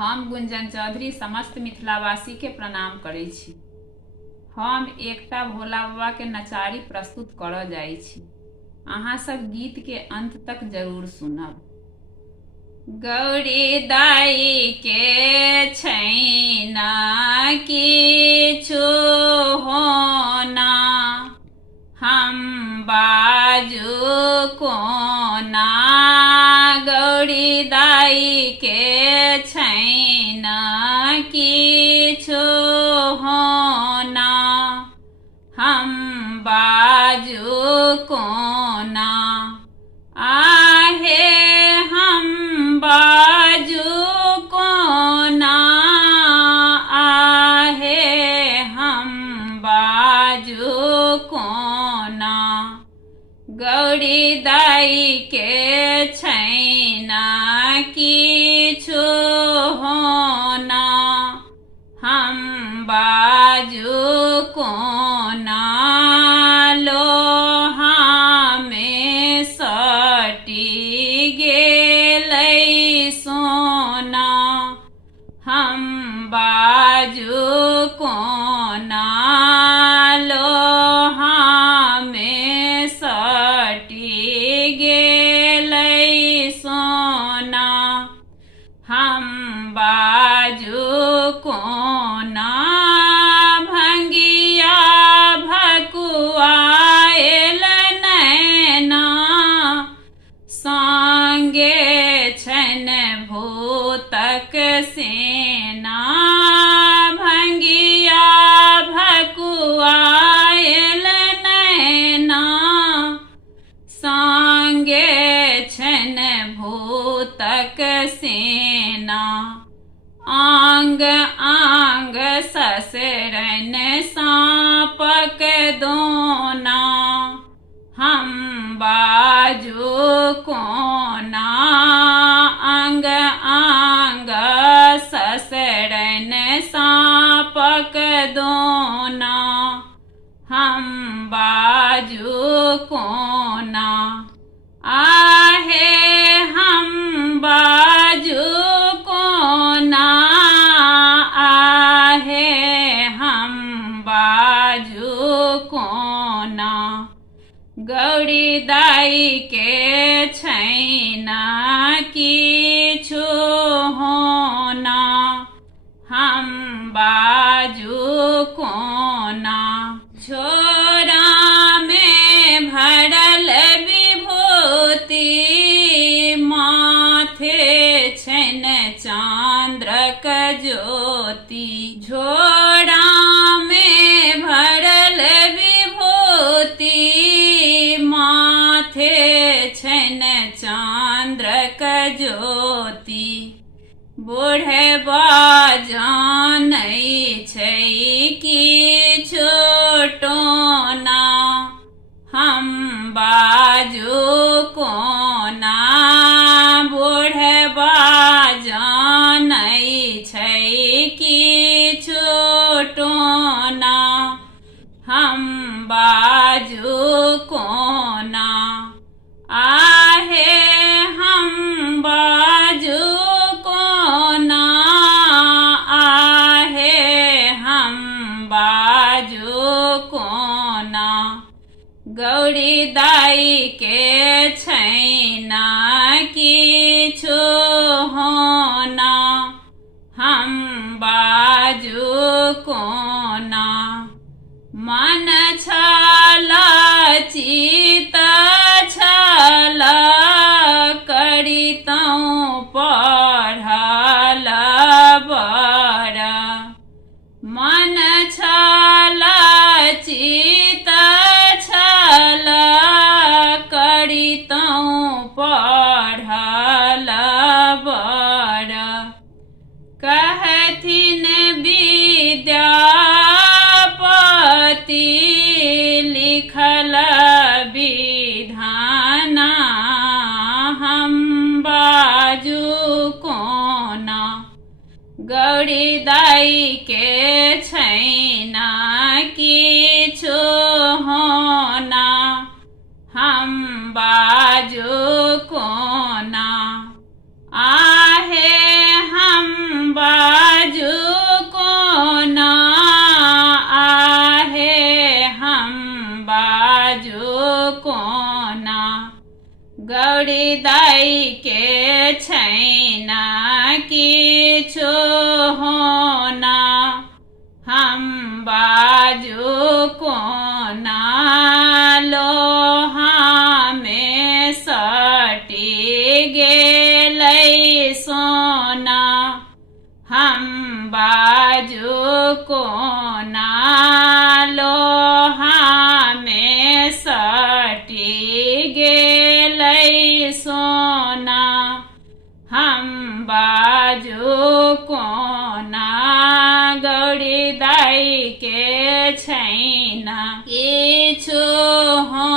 हम गुंजन चौधरी समस्त मिथिलावासी के प्रणाम करै छी। हम एकटा भोला बाबा के नचारी प्रस्तुत करऽ जाइ छी। अहाँ सब गीत के अंत तक जरूर सुनब। गौरी दाई के छैना किछु होना, हम बाजू कोना। गौरी दाई के छैना किछु होना, हम बाजू कोना। आहे हम बाजू कोना, आहे हम बाजू कोना। गौरी दाई के छैना किछु होना, हम बाजू कोना। लोहा में सटी गेलै सोना, हम बाजू कोना। लोहा में सटी गेलै सोना, हम बाजू कोना। भंगिया भकुआएल नैना, संगे छन भूतक सेना। भंगिया भकुआएल नैना, संगे छन भूतक सेना। आंग आंग ससरन साँपक दोना, हम बाजू कोना। अंग आंग ससरन साँपक दोना, हम बाजू कोना। आहे हम बाजू कोना, आहे हम बाजू कोना। गौरी दाई के छैना किछु होना, हम बाजू कोना। झोरा में भरल विभूति, माथे छन चांद्रक ज्योति। झोरा में भरल विभूति, माथे छन चांद्रक ज्योति। बुढ़बा जानै छै किछु टोना, हम बाजू कोना। बुढ़बा जानै छै किछु टोना, हम बाजू कोना। आहे हम बाजू कोना, आहे हम बाजू कोना। गौरी दाई के छैना किछु होना, हम बाजू कोना। मन छल चित छल, करितौं पढ़ल बर। मन छल चित छल, करितौं पढ़ल बर। कहथिन विद्यापति, लिखल विधाना, हम बाजू कोना। गौरी दाई के छैना किछु होना, हम बाजू कोना। आहे हम किछु होना हम बाजू कोना लोहा में सटी गेलै सोना हम बाजू कोना लोहा में सटी गेलै सोना हम बाजू कोना गौरी दाई के छैना किछु हो